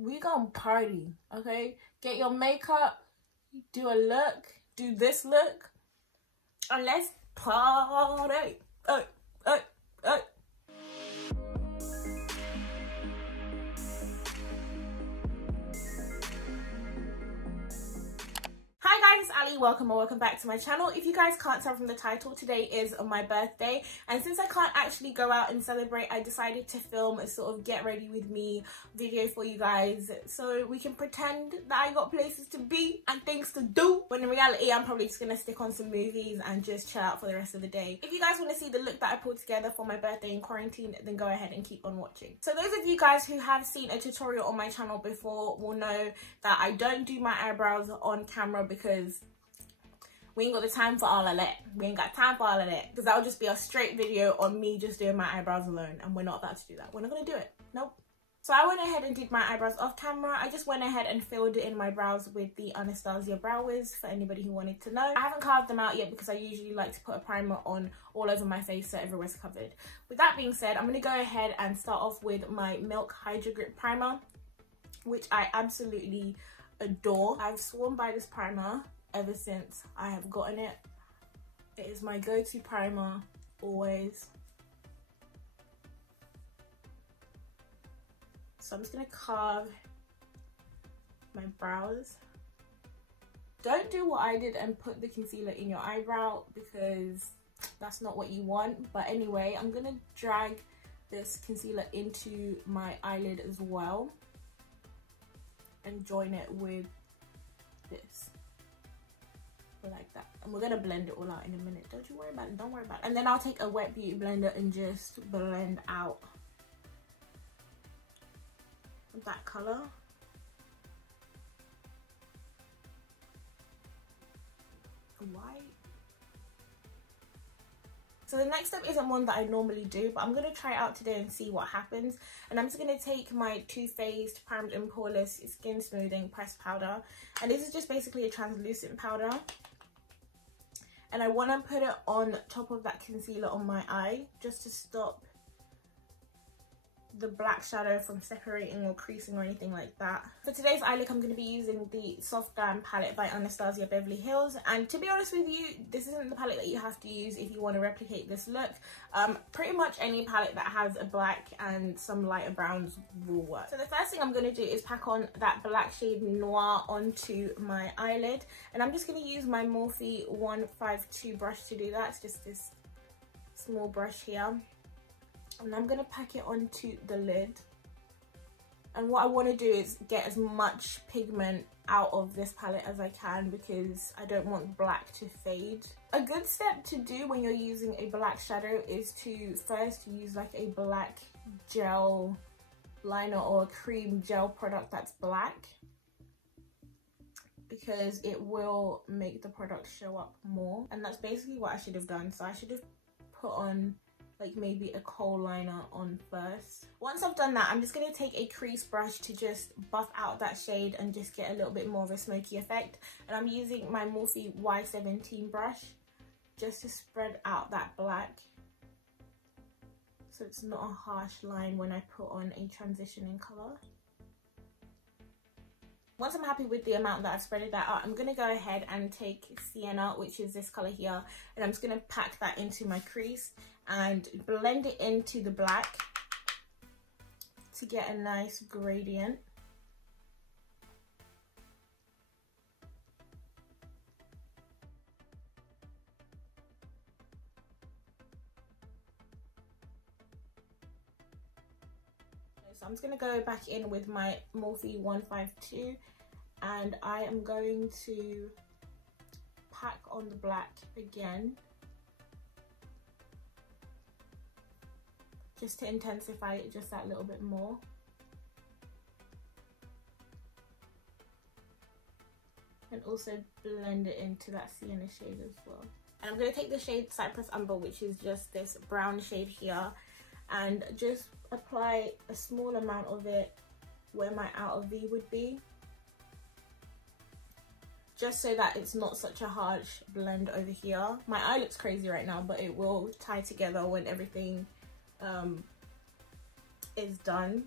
we gonna party, okay? Get your makeup, do a look, do this look, and let's party. Hi guys, it's Ali. Welcome back to my channel. If you guys can't tell from the title, today is my birthday, and since I can't actually go out and celebrate, I decided to film a sort of get ready with me video for you guys so we can pretend that I got places to be and things to do, when in reality I'm probably just gonna stick on some movies and just chill out for the rest of the day. If you guys want to see the look that I pulled together for my birthday in quarantine, then go ahead and keep on watching. So those of you guys who have seen a tutorial on my channel before will know that I don't do my eyebrows on camera because we ain't got the time for all of that. We ain't got time for all of that, because that'll just be a straight video on me just doing my eyebrows alone, and we're not about to do that. We're not gonna do it. Nope. So I went ahead and did my eyebrows off camera. I just went ahead and filled in my brows with the Anastasia Brow Wiz, for anybody who wanted to know. I haven't carved them out yet because I usually like to put a primer on all over my face so everywhere's covered. With that being said, I'm gonna go ahead and start off with my Milk Hydra Grip Primer, which I absolutely adore. I've sworn by this primer ever since I have gotten it. It is my go-to primer always. So I'm just gonna carve my brows. Don't do what I did and put the concealer in your eyebrow, because that's not what you want. But anyway, I'm gonna drag this concealer into my eyelid as well and join it with this, like that, and we're gonna blend it all out in a minute. Don't you worry about it, don't worry about it. And then I'll take a wet beauty blender and just blend out that color. White. So the next step isn't one that I normally do, but I'm going to try it out today and see what happens. And I'm just going to take my Too Faced Primed and Poreless Skin Smoothing Pressed Powder. And this is just basically a translucent powder. And I want to put it on top of that concealer on my eye, just to stop the black shadow from separating or creasing or anything like that. For today's eye look, I'm going to be using the Soft Glam palette by Anastasia Beverly Hills, and to be honest with you, this isn't the palette that you have to use if you want to replicate this look. Pretty much any palette that has a black and some lighter browns will work. So the first thing I'm going to do is pack on that black shade Noir onto my eyelid, and I'm just going to use my Morphe 152 brush to do that. It's just this small brush here. And I'm going to pack it onto the lid. And what I want to do is get as much pigment out of this palette as I can, because I don't want black to fade. A good step to do when you're using a black shadow is to first use like a black gel liner or a cream gel product that's black, because it will make the product show up more. And that's basically what I should have done. So I should have put on like maybe a kohl liner on first. Once I've done that, I'm just going to take a crease brush to just buff out that shade and just get a little bit more of a smoky effect. And I'm using my Morphe Y17 brush just to spread out that black, so it's not a harsh line when I put on a transitioning colour. Once I'm happy with the amount that I've spreaded that out, I'm going to go ahead and take Sienna, which is this colour here, and I'm just going to pack that into my crease and blend it into the black to get a nice gradient. So I'm just going to go back in with my Morphe 152, and I am going to pack on the black again, just to intensify it just that little bit more. And also blend it into that sienna shade as well. And I'm going to take the shade Cypress Umber, which is just this brown shade here, and just apply a small amount of it where my outer V would be, just so that it's not such a harsh blend over here. My eye looks crazy right now, but it will tie together when everything is done.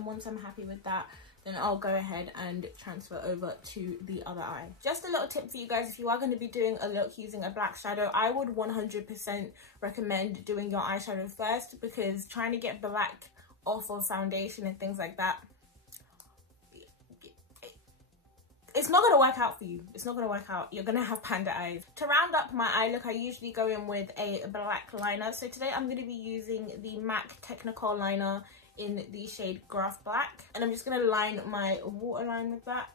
and once I'm happy with that, then I'll go ahead and transfer over to the other eye. Just a little tip for you guys, if you are going to be doing a look using a black shadow, I would 100% recommend doing your eyeshadow first, because trying to get black off of foundation and things like that, it's not going to work out for you. It's not going to work out. You're going to have panda eyes. To round up my eye look, I usually go in with a black liner. So today I'm going to be using the MAC Technakohl liner in the shade Graphblack. And I'm just going to line my waterline with that.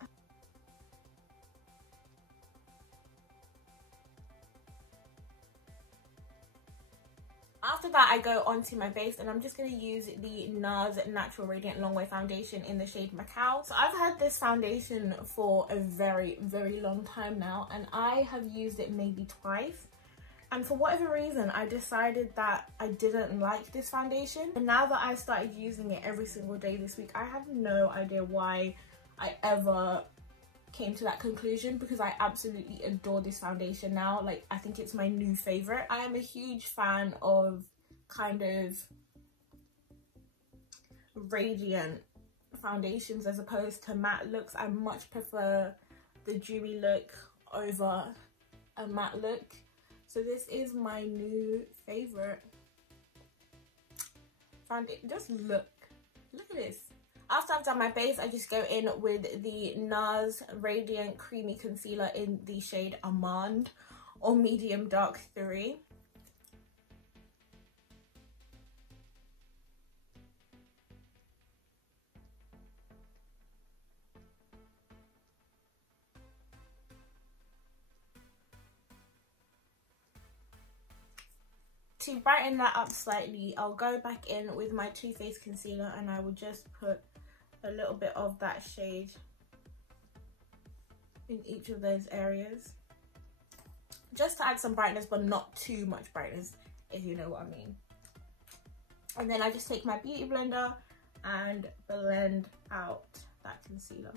After that, I go onto my base, and I'm just going to use the NARS Natural Radiant Longwear foundation in the shade Macao. So I've had this foundation for a very, very long time now, and I have used it maybe twice. And for whatever reason, I decided that I didn't like this foundation. And now that I've started using it every single day this week, I have no idea why I ever came to that conclusion, because I absolutely adore this foundation now. Like, I think it's my new favorite. I am a huge fan of kind of radiant foundations as opposed to matte looks. I much prefer the dewy look over a matte look. So this is my new favorite foundation. Just look at this. After I've done my base, I just go in with the NARS Radiant Creamy Concealer in the shade Amande, or Medium Dark 3. To brighten that up slightly, I'll go back in with my Too Faced concealer, and I will just put a little bit of that shade in each of those areas, just to add some brightness, but not too much brightness, if you know what I mean. And then I just take my beauty blender and blend out that concealer.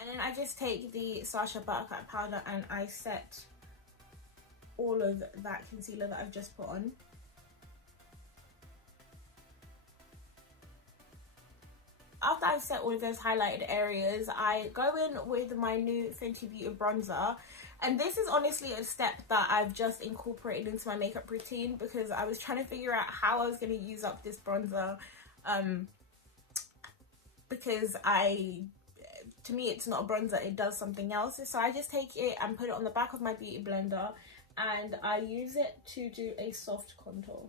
And then I just take the SACHA Buttercup powder and I set all of that concealer that I've just put on. After I've set all of those highlighted areas, I go in with my new Fenty Beauty bronzer. And this is honestly a step that I've just incorporated into my makeup routine, because I was trying to figure out how I was going to use up this bronzer. Because to me it's not a bronzer, it does something else. So I just take it and put it on the back of my beauty blender, and I use it to do a soft contour.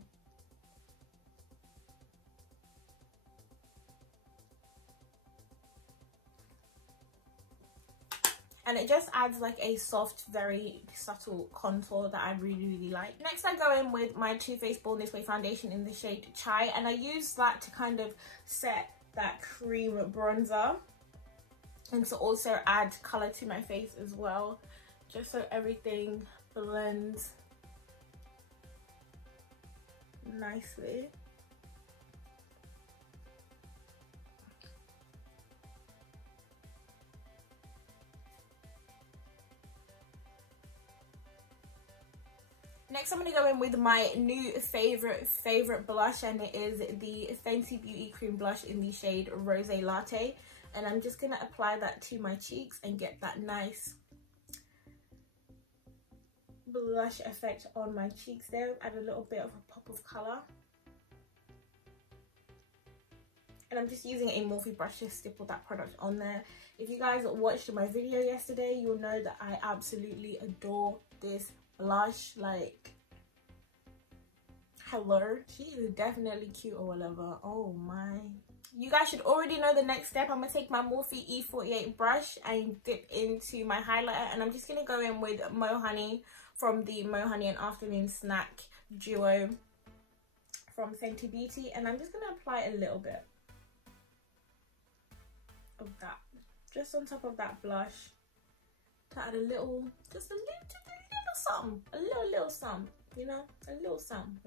And it just adds like a soft, very subtle contour that I really, really like. Next, I go in with my Too Faced Born This Way foundation in the shade Chai, and I use that to kind of set that cream bronzer, and to also add colour to my face as well, just so everything blends nicely. Next, I'm going to go in with my new favorite blush, and it is the Fenty Beauty Cream Blush in the shade Rosé Latte. And I'm just going to apply that to my cheeks and get that nice blush effect on my cheeks there. Add a little bit of a pop of colour. And I'm just using a Morphe brush to stipple that product on there. If you guys watched my video yesterday, you'll know that I absolutely adore this blush. Like, hello, she is definitely cute or whatever. Oh my. You guys should already know the next step. I'm going to take my Morphe E48 brush and dip into my highlighter, and I'm just going to go in with Hunny from the Hunny and Afternoon Snack duo from Fenty Beauty, and I'm just going to apply a little bit of that just on top of that blush to add a little, just a little something, a little something, you know, a little something.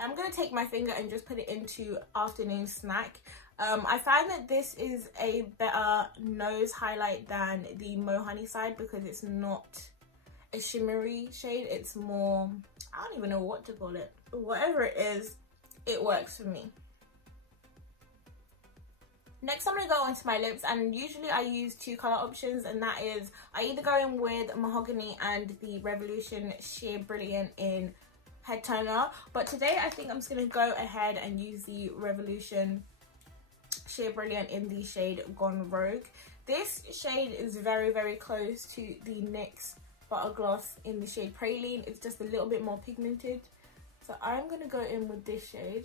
I'm going to take my finger and just put it into afternoon snack. I find that this is a better nose highlight than the Mo Honey side because it's not a shimmery shade. It's more, I don't even know what to call it. Whatever it is, it works for me. Next, I'm going to go onto my lips, and usually I use two colour options, and that is, I either go in with Mahogany and the Revolution Sheer Brilliant in Head Toner, but today I think I'm just going to go ahead and use the Revolution Sheer Brilliant in the shade Gone Rogue. This shade is very, very close to the NYX Butter Gloss in the shade Praline. It's just a little bit more pigmented. So I'm going to go in with this shade.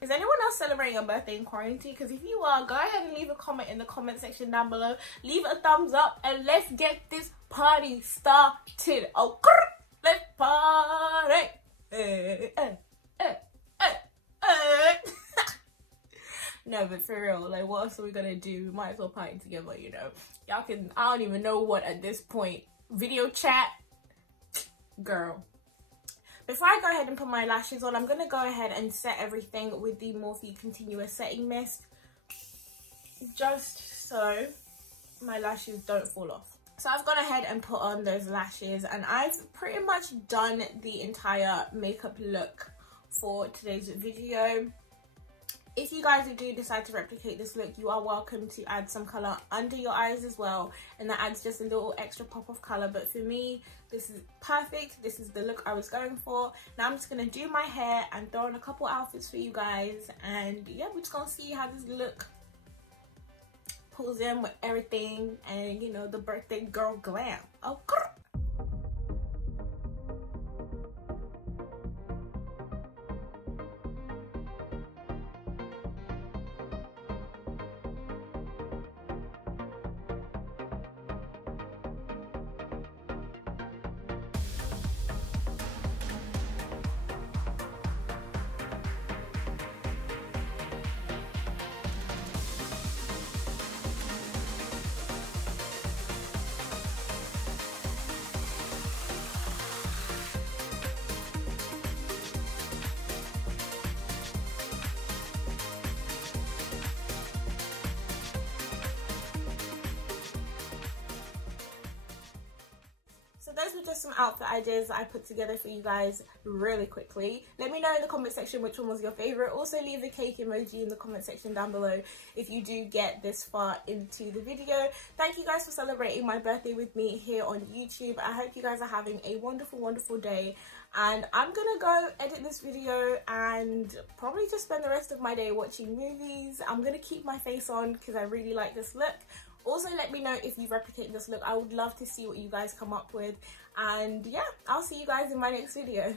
Is anyone else celebrating a birthday in quarantine? Because if you are, go ahead and leave a comment in the comment section down below. Leave a thumbs up and let's get this party started. Oh, let's party. No, but for real, like, what else are we gonna do? We might as well party together, you know. Y'all can, I don't even know what at this point. Video chat? Girl. Before I go ahead and put my lashes on, I'm going to go ahead and set everything with the Morphe Continuous Setting Mist. Just so my lashes don't fall off. So I've gone ahead and put on those lashes, and I've pretty much done the entire makeup look for today's video. If you guys do decide to replicate this look, you are welcome to add some colour under your eyes as well, and that adds just a little extra pop of colour. But for me, this is perfect. This is the look I was going for. Now I'm just going to do my hair and throw in a couple outfits for you guys, and yeah, we're just going to see how this look pulls in with everything and, you know, the birthday girl glam. Oh, those were just some outfit ideas I put together for you guys really quickly. Let me know in the comment section which one was your favorite. Also leave the cake emoji in the comment section down below if you do get this far into the video. Thank you guys for celebrating my birthday with me here on YouTube. I hope you guys are having a wonderful, wonderful day. And I'm gonna go edit this video and probably just spend the rest of my day watching movies. I'm gonna keep my face on because I really like this look. Also, let me know if you replicate this look. I would love to see what you guys come up with. And yeah, I'll see you guys in my next video.